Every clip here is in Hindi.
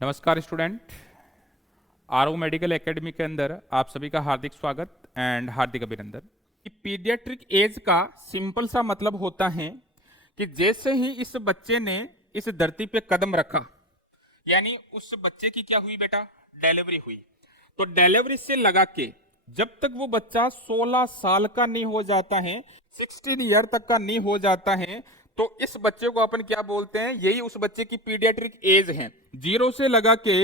नमस्कार स्टूडेंट। आरओ मेडिकल एकेडमी के अंदर आप सभी का हार्दिक स्वागत एंड हार्दिक अभिनंदन। पीडियाट्रिक एज का सिंपल सा मतलब होता है कि जैसे ही इस बच्चे ने इस धरती पे कदम रखा, यानी उस बच्चे की क्या हुई बेटा, डिलीवरी हुई। तो डिलीवरी से लगा के जब तक वो बच्चा 16 साल का नहीं हो जाता है, 16 ईयर तक का नहीं हो जाता है, तो इस बच्चे को अपन क्या बोलते हैं, यही उस बच्चे की पीडियाट्रिक एज है। 0 से लगा के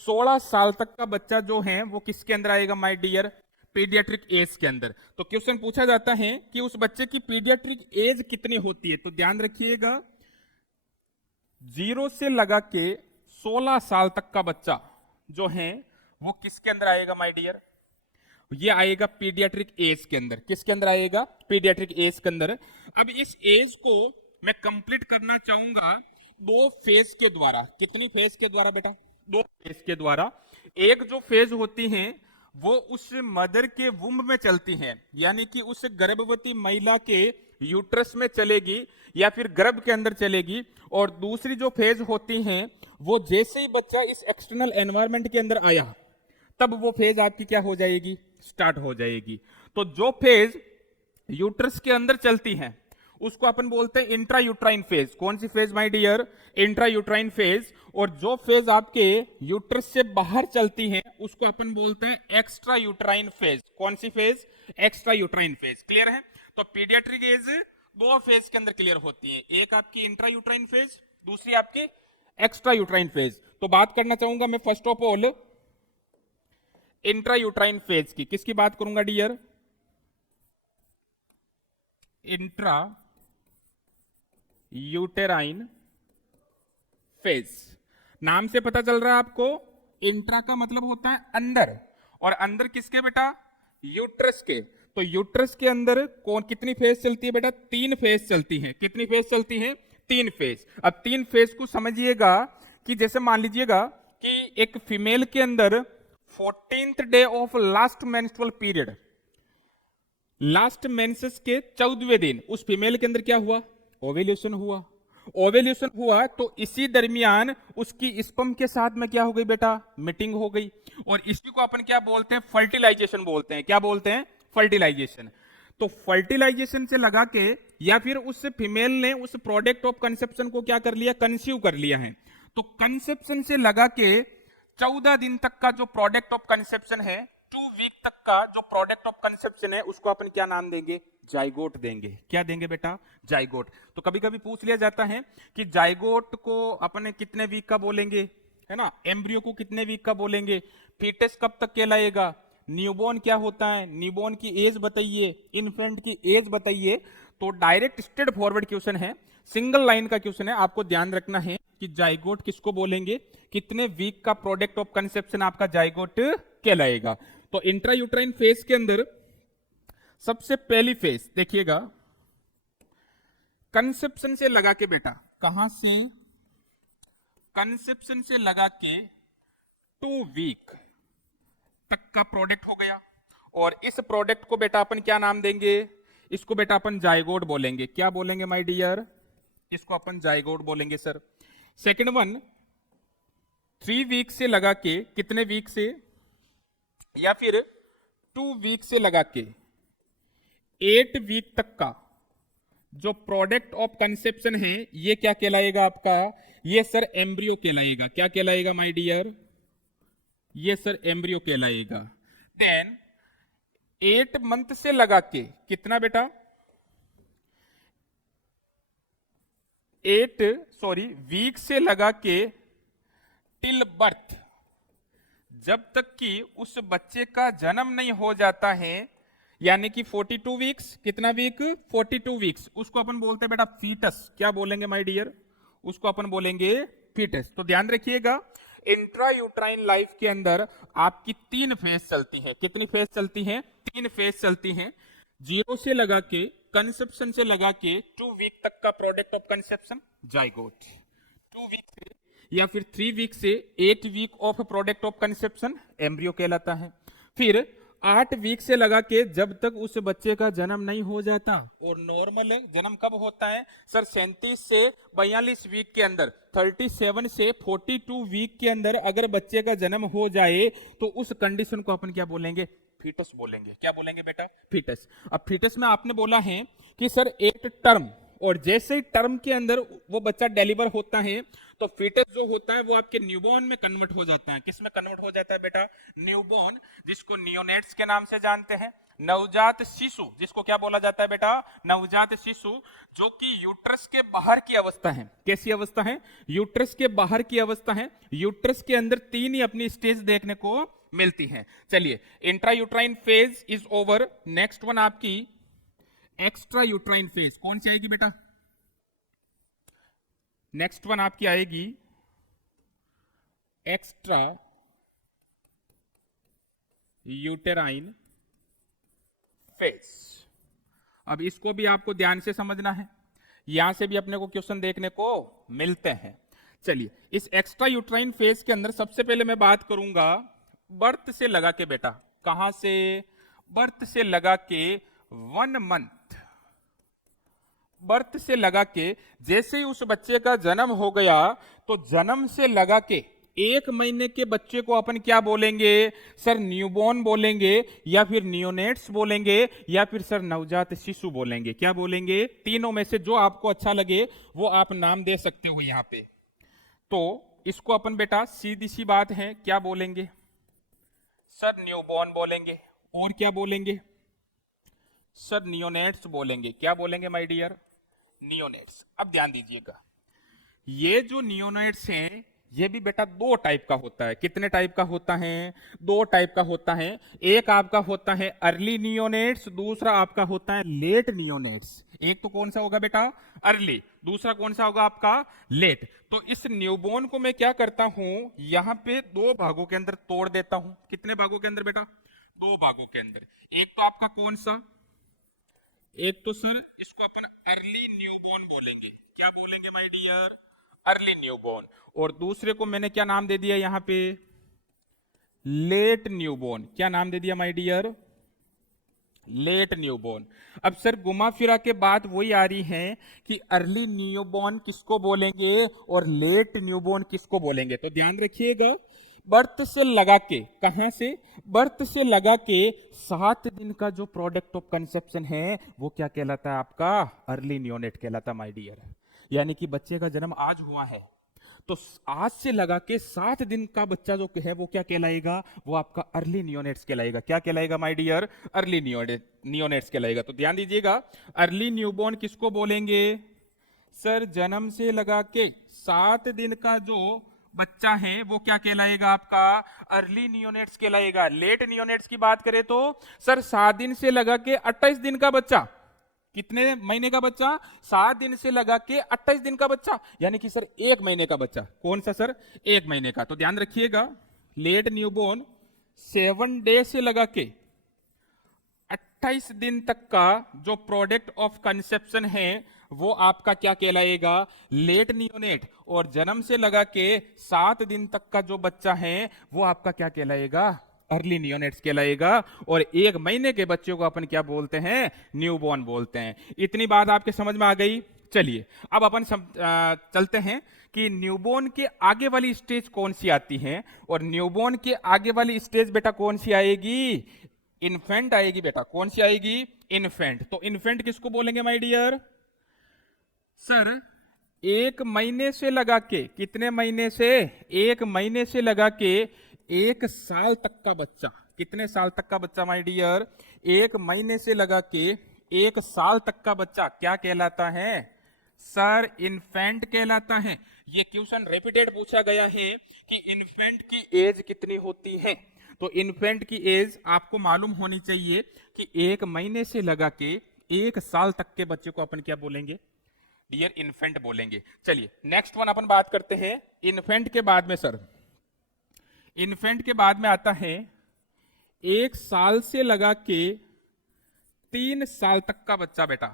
16 साल तक का बच्चा जो है वो किसके अंदर आएगा माय डियर, पीडियाट्रिक एज के अंदर। तो क्वेश्चन पूछा जाता है कि उस बच्चे की पीडियाट्रिक एज कितनी होती है, तो ध्यान रखिएगा 0 से लगा के 16 साल तक का बच्चा जो है वो किसके अंदर आएगा माय डियर, ये आएगा पीडियाट्रिक एज के अंदर। किसके अंदर आएगा, पीडियाट्रिक एज के अंदर। अब इस एज को मैं कंप्लीट करना चाहूंगा 2 फेज के द्वारा। कितनी फेज के द्वारा बेटा, 2 फेज के द्वारा। एक जो फेज होती है वो उस मदर के वुम्ब में चलती है, यानी कि उस गर्भवती महिला के यूट्रस में चलेगी या फिर गर्भ के अंदर चलेगी। और दूसरी जो फेज होती है वो जैसे ही बच्चा इस एक्सटर्नल एनवायरनमेंट के अंदर आया तब वो फेज आपकी क्या हो जाएगी, स्टार्ट हो जाएगी। तो जो फेज यूट्रस के अंदर चलती है उसको अपन बोलते हैं इंट्रा यूट्राइन फेज। कौन सी phase my dear, intra uterine phase. और जो फेज आपके यूट्रस से बाहर चलती है उसको अपन बोलते हैं एक्स्ट्रा यूट्राइन फेज। कौन सी phase, extra uterine phase. Clear है। तो पीडियाट्रिक एज 2 फेज के अंदर क्लियर होती है, एक आपकी इंट्रा यूट्राइन फेज, दूसरी आपकी एक्स्ट्रा यूट्राइन फेज। तो बात करना चाहूंगा मैं first of all intra uterine phase की। किसकी बात करूंगा डियर, इंट्रा यूटेराइन फेज। नाम से पता चल रहा है आपको, इंट्रा का मतलब होता है अंदर, और अंदर किसके बेटा, यूट्रस के। तो यूट्रस के अंदर कौन कितनी फेज चलती है बेटा, 3 फेज चलती है। कितनी फेज चलती है, 3 फेज। अब 3 फेज को समझिएगा कि जैसे मान लीजिएगा कि एक फीमेल के अंदर 14th day of last menstrual period, last menses के 14वें दिन उस फीमेल के अंदर क्या हुआ, ओव्यूलेशन हुआ। ओव्यूलेशन हुआ तो इसी दरमियान उसकी स्पर्म के साथ में क्या हो गई बेटा, मीटिंग हो गई। और इसी को अपन क्या बोलते हैं, फर्टिलाइजेशन बोलते हैं। क्या बोलते हैं, फर्टिलाइजेशन। तो फर्टिलाइजेशन से लगा के या फिर उस फीमेल ने उस प्रोडक्ट ऑफ कंसेप्शन को क्या कर लिया, कंसीव कर लिया है। तो कंसेप्शन से लगा के 14 दिन तक का जो प्रोडक्ट ऑफ कंसेप्शन है, 2 वीक तक का जो प्रोडक्ट ऑफ कंसेप्शन है, उसको अपन क्या नाम देंगे, जाइगोट देंगे। क्या देंगे बेटा, जाइगोट। तो कभी कभी पूछ लिया जाता है कि जाइगोट को अपने कितने वीक का बोलेंगे, है ना, एम्ब्रियो को कितने वीक का बोलेंगे, फीटस कब तक कहलाएगा, न्यूबॉर्न क्या होता है, न्यूबॉर्न की एज बताइए, इन्फेंट की एज बताइए। तो डायरेक्ट स्ट्रेट फॉरवर्ड क्वेश्चन है, सिंगल लाइन का क्वेश्चन है। आपको ध्यान रखना है कि जाइगोट किसको बोलेंगे, कितने वीक का प्रोडक्ट ऑफ कंसेप्शन आपका जाइगोट कहलाएगा। तो इंट्रायूट्राइन फेज के अंदर सबसे पहली फेज देखिएगा, कंसेप्शन से लगा के बेटा, कहां से, कंसेप्शन से लगा के 2 वीक तक का प्रोडक्ट हो गया। और इस प्रोडक्ट को बेटा अपन क्या नाम देंगे, इसको बेटा अपन जाइगोट बोलेंगे। क्या बोलेंगे माय डियर, इसको अपन जाइगोट बोलेंगे सर। सेकंड वन, 3 वीक से लगा के, कितने वीक से, या फिर 2 वीक से लगा के 8 वीक तक का जो प्रोडक्ट ऑफ कंसेप्शन है, ये क्या कहलाएगा आपका, ये सर एम्ब्रियो कहलाएगा। क्या कहलाएगा माय डियर, ये सर एम्ब्रियो कहलाएगा। देन 8 मंथ से लगा के कितना बेटा, 8 वीक से लगा के टिल बर्थ, जब तक कि उस बच्चे का जन्म नहीं हो जाता है, यानी कि 42 वीक्स, कितना वीक, 42 वीक्स, उसको अपन बोलते हैं बेटा फीटस। क्या बोलेंगे माय डियर, उसको अपन बोलेंगे फीटस। तो ध्यान रखिएगा, इंट्रायूट्राइन लाइफ के अंदर आपकी 3 फेज चलती है। कितनी फेज चलती है, 3 फेज चलती है। 0 से लगा के, कंसेप्शन से लगा के 2 वीक तक का product of conception zygote, 2 week से या फिर 3 वीक से 8 week of product of conception embryo कहलाता है। फिर 8 वीक से लगा के जब तक उस बच्चे का जन्म नहीं हो जाता। और नॉर्मल जन्म कब होता है सर? 37 से 42 वीक के अंदर, 37 से 42 वीक के अंदर अगर बच्चे का जन्म हो जाए तो उस कंडीशन को अपन क्या बोलेंगे? फीटस बोलेंगे। क्या बोलेंगे बेटा? फीटस। अब फीटस में आपने बोला है कि सर एक टर्म, और जैसे ही टर्म के अंदर वो बच्चा डिलीवर होता है तो फीटस जो होता है वो आपके न्यूबॉर्न में कन्वर्ट हो जाता है। किस में कन्वर्ट हो जाता है बेटा? न्यूबॉर्न, जिसको नियोनेट्स के नाम से जानते हैं। नवजात शिशु, जिसको क्या बोला जाता है बेटा? नवजात शिशु, जो कि यूट्रस के बाहर की अवस्था है। कैसी अवस्था है? यूट्रस के बाहर की अवस्था है। यूट्रस के अंदर 3 ही अपनी स्टेज देखने को मिलती हैं। चलिए, intra uterine phase is over. Next one आपकी एक्स्ट्रा यूट्राइन फेज कौन सी आएगी बेटा? नेक्स्ट वन आपकी आएगी एक्स्ट्रा यूटेराइन फेज। अब इसको भी आपको ध्यान से समझना है, यहां से भी अपने को क्वेश्चन देखने को मिलते हैं। चलिए, इस एक्स्ट्रा यूट्राइन फेज के अंदर सबसे पहले मैं बात करूंगा बर्थ से लगा के बेटा। कहां से? बर्थ से लगा के 1 मंथ, बर्थ से लगा के जैसे ही उस बच्चे का जन्म हो गया तो जन्म से लगा के 1 महीने के बच्चे को अपन क्या बोलेंगे सर? न्यूबॉर्न बोलेंगे, या फिर नियोनेट्स बोलेंगे, या फिर सर नवजात शिशु बोलेंगे। क्या बोलेंगे? तीनों में से जो आपको अच्छा लगे वो आप नाम दे सकते हो यहां पे। तो इसको अपन बेटा सीधी सी बात है क्या बोलेंगे सर? न्यूबॉर्न बोलेंगे। और क्या बोलेंगे सर? नियोनेट्स बोलेंगे। क्या बोलेंगे माय डियर? नियोनेट्स। अब ध्यान दीजिएगा, ये जो नियोनेट्स हैं ये भी बेटा 2 टाइप का होता है। कितने टाइप का होता है? 2 टाइप का होता है। एक आपका होता है अर्ली नियोनेट्स, दूसरा आपका होता है लेट नियोनेट्स। एक तो कौन सा होगा बेटा? अर्ली। दूसरा कौन सा होगा आपका? लेट। तो इस न्यूबॉर्न को मैं क्या करता हूं, यहां पे 2 भागों के अंदर तोड़ देता हूं। कितने भागों के अंदर बेटा? 2 भागों के अंदर। एक तो आपका कौन सा? एक तो सर इसको अपन अर्ली न्यूबॉर्न बोलेंगे। क्या बोलेंगे माय डियर? Early newborn. और दूसरे को मैंने क्या नाम दे दिया यहां पे? Late newborn. क्या नाम दे दिया माय डियर? Late newborn. अब सर घुमा फिरा के बात वही आ रही है कि अर्ली न्यूबॉर्न किसको बोलेंगे और लेट न्यूबॉर्न किसको बोलेंगे। तो ध्यान रखिएगा, बर्थ से लगा के, कहां से? बर्थ से लगा के 7 दिन का जो प्रोडक्ट ऑफ कंसेप्शन है वो क्या कहलाता है आपका? अर्ली नियोनेट कहलाता है माय डियर। यानी कि बच्चे का जन्म आज हुआ है तो आज से लगा के 7 दिन का बच्चा जो है वो क्या कहलाएगा? वो आपका अर्ली नियोनेट्स कहलाएगा। क्या कहलाएगा माय डियर? अर्ली नियोनेट्स कहलाएगा। तो ध्यान दीजिएगा, अर्ली न्यूबॉर्न किसको बोलेंगे सर? जन्म से लगा के 7 दिन का जो बच्चा है वो क्या कहलाएगा आपका? अर्ली नियोनेट्स कहलाएगा। लेट नियोनेट्स की बात करें तो सर 7 दिन से लगा के 28 दिन का बच्चा। कितने महीने का बच्चा? 7 दिन से लगा के 28 दिन का बच्चा, यानी कि सर 1 महीने का बच्चा। कौन सा सर? 1 महीने का। तो ध्यान रखिएगा, लेट न्यूबॉर्न 7 डे से लगा के 28 दिन तक का जो प्रोडक्ट ऑफ कंसेप्शन है वो आपका क्या कहलाएगा? Late neonate. और जन्म से लगा के 7 दिन तक का जो बच्चा है वो आपका क्या कहलाएगा? अर्ली नियोनेट्स कहलाएगा। और 1 महीने के बच्चे को अपन क्या बोलते हैं? न्यूबॉर्न बोलते हैं। इतनी बात आपके समझ में आ गई? चलिए, अब अपन चलते हैं कि न्यूबॉर्न के आगे वाली स्टेज कौन सी आती है। और न्यूबॉर्न के आगे वाली स्टेज बेटा कौन सी आएगी? इन्फेंट आएगी बेटा। कौन सी आएगी? इन्फेंट। तो इन्फेंट किसको बोलेंगे माय डियर? सर 1 महीने से लगा के, कितने महीने से? 1 महीने से लगा के 1 साल तक का बच्चा। कितने साल तक का बच्चा माय डियर? 1 महीने से लगा के 1 साल तक का बच्चा क्या कहलाता है सर? इन्फेंट कहलाता है। ये क्वेश्चन रिपीटेड पूछा गया है कि इन्फेंट की एज कितनी होती है। तो इन्फेंट की एज आपको मालूम होनी चाहिए कि 1 महीने से लगा के 1 साल तक के बच्चे को अपन क्या बोलेंगे? डियर इन्फेंट बोलेंगे। चलिए, नेक्स्ट वन अपन बात करते हैं इन्फेंट के बाद में। सर इन्फेंट के बाद में आता है 1 साल से लगा के 3 साल तक का बच्चा बेटा।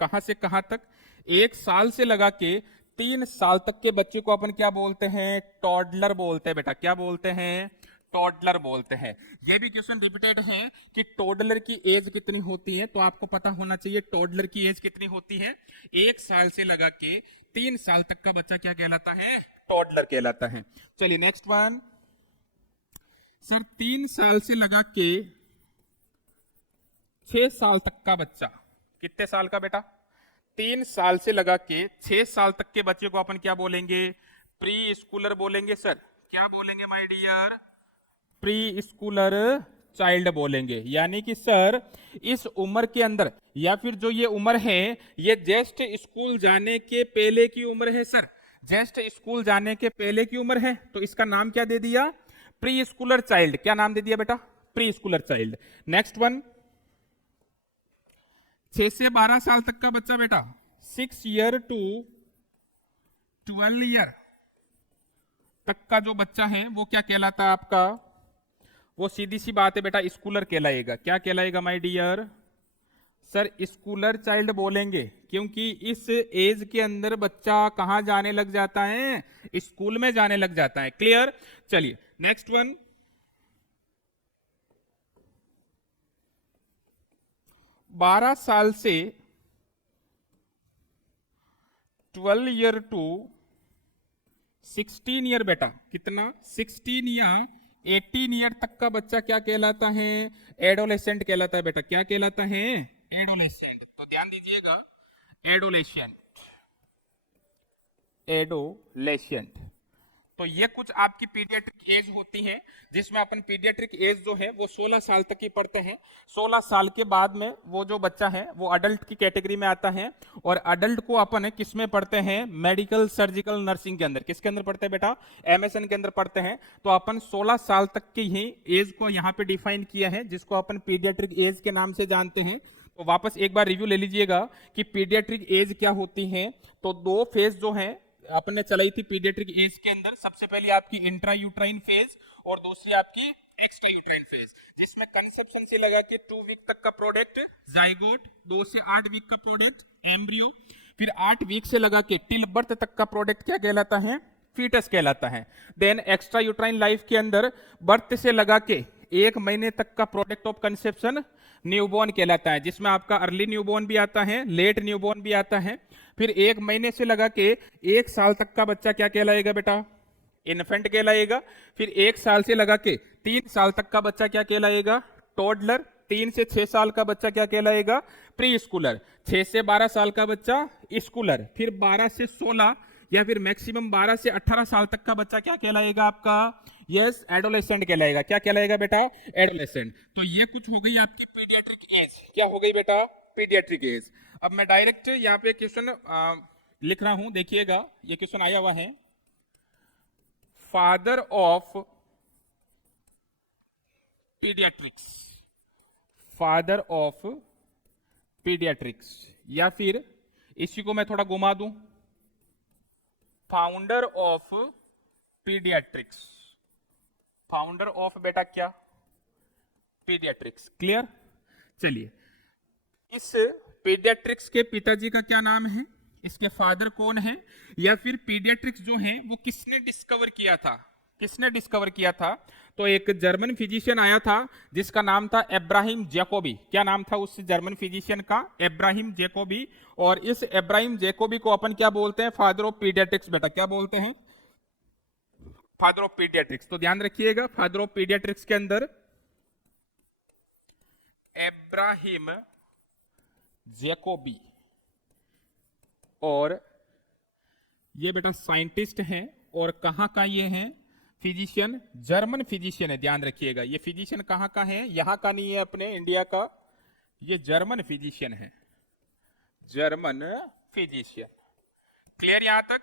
कहां से कहां तक? 1 साल से लगा के 3 साल तक के बच्चे को अपन क्या बोलते हैं? टॉडलर बोलते हैं बेटा। क्या बोलते हैं? टोडलर बोलते हैं। ये भी क्वेश्चन रिपीटेड है कि टोडलर की एज कितनी होती है, तो आपको पता होना चाहिए टोडलर की एज कितनी होती है। 1 साल से लगा के 3 साल तक का बच्चा क्या कहलाता है, टोडलर कहलाता है। चलिए नेक्स्ट वन सर, 3 साल से लगा के 6 साल तक का बच्चा, कितने साल का बेटा, 3 साल से लगा के 6 साल तक के बच्चे को अपन क्या बोलेंगे, प्री स्कूलर बोलेंगे सर। क्या बोलेंगे my dear, pre schooler child बोलेंगे। यानी कि सर इस उम्र के अंदर, या फिर जो ये उम्र है ये जस्ट स्कूल जाने के पहले की उम्र है सर, जस्ट स्कूल जाने के पहले की उम्र है, तो इसका नाम क्या दे दिया, प्री स्कूलर चाइल्ड। क्या नाम दे दिया बेटा, pre schooler child. Next one, 6 से 12 साल तक का बच्चा बेटा, 6 ईयर टू 12 ईयर तक का जो बच्चा है वो क्या कहलाता है आपका, वो सीधी सी बात है बेटा स्कूलर कहलाएगा। क्या कहलाएगा माय डियर, सर स्कूलर चाइल्ड बोलेंगे, क्योंकि इस एज के अंदर बच्चा कहां जाने लग जाता है, स्कूल में जाने लग जाता है। क्लियर। चलिए नेक्स्ट वन, 12 साल से 12 ईयर टू 16 ईयर बेटा, कितना 16 या 18 ईयर तक का बच्चा क्या कहलाता है, एडोलेसेंट कहलाता है बेटा। क्या कहलाता है, एडोलेसेंट। तो ध्यान दीजिएगा, एडोलेसेंट, एडोलेसेंट। तो ये कुछ आपकी पीडियाट्रिक एज होती है, जिसमें अपन पीडियाट्रिक एज जो है वो 16 साल तक ही पढ़ते हैं। 16 साल के बाद में वो जो बच्चा है वो अडल्ट की कैटेगरी में आता है, और अडल्ट को अपन किस में पढ़ते हैं, मेडिकल सर्जिकल नर्सिंग के अंदर। किसके अंदर पढ़ते हैं बेटा, एमएसएन के अंदर पढ़ते हैं। तो अपन 16 साल तक की ही एज को यहाँ पे डिफाइन किया है, जिसको अपन पीडियाट्रिक एज के नाम से जानते हैं। तो वापस एक बार रिव्यू ले लीजिएगा कि पीडियाट्रिक एज क्या होती है। तो 2 फेज जो है आपने चलाई थी पीडियाट्रिक एज के अंदर, सबसे पहले आपकी इंट्रा यूट्राइन फेज और दूसरी आपकी एक्स्ट्रा यूट्राइन फेज, जिसमें कंसेप्शन से लगा के 2 वीक तक का प्रोडक्ट जाइगोट, 2 से 8 वीक का प्रोडक्ट एम्ब्रियो, फिर 8 वीक से लगा के टिल बर्थ तक का प्रोडक्ट क्या कहलाता है, फीटस कहलाता है। देन एक्स्ट्रा यूट्राइन लाइफ के अंदर बर्थ से लगा के 1 महीने तक का प्रोडक्ट ऑफ कंसेप्शन न्यूबॉर्न कहलाता है, जिसमें आपका अर्ली न्यूबॉर्न भी आता है, लेट न्यूबॉर्न भी आता है। फिर 1 महीने से लगा के 1 साल तक का बच्चा क्या कहलाएगा बेटा, इन्फेंट कहलाएगा। फिर 1 साल से लगा के 3 साल तक का बच्चा क्या कहलाएगा, टोडलर। 3 से 6 साल का बच्चा क्या कहलाएगा, प्री स्कूलर। 6 से 12 साल का बच्चा स्कूलर। फिर 12 से 16 या फिर मैक्सिमम 12 से 18 साल तक का बच्चा क्या कहलाएगा आपका, यस एडोलेसेंट कहलाएगा। क्या कहलाएगा बेटा, एडोलेसेंट। तो ये कुछ हो गई आपकी पीडियाट्रिक एज। क्या हो गई बेटा, पीडियाट्रिक एज। अब मैं डायरेक्ट यहाँ पे क्वेश्चन लिख रहा हूं, देखिएगा ये क्वेश्चन आया हुआ है, father of paediatrics, father of paediatrics, या फिर इसी को मैं थोड़ा घुमा दूं, founder of paediatrics. Founder of बेटा क्या, पीडियाट्रिक्स। क्लियर। चलिए, इस पीडियाट्रिक्स के पिताजी का क्या नाम है, इसके फादर कौन है, या फिर पीडियाट्रिक्स जो है वो किसने डिस्कवर किया था, किसने डिस्कवर किया था। तो एक जर्मन फिजिशियन आया था जिसका नाम था एब्राहिम जैकोबी। क्या नाम था उस जर्मन फिजिशियन का, एब्राहिम जैकोबी। और इस एब्राहिम जैकोबी को अपन क्या बोलते हैं, फादर ऑफ पीडियाट्रिक्स बेटा। क्या बोलते हैं, फादर ऑफ पीडियाट्रिक्स। तो ध्यान रखिएगा, फादर ऑफ पीडियाट्रिक्स के अंदर एब्राहिम जैकोबी, और ये बेटा साइंटिस्ट हैं, और कहां का ये हैं, फिजिशियन, जर्मन फिजिशियन है। ध्यान रखिएगा, ये फिजिशियन कहां का है, यहां का नहीं है अपने इंडिया का, ये जर्मन फिजिशियन है, जर्मन फिजिशियन। क्लियर यहां तक।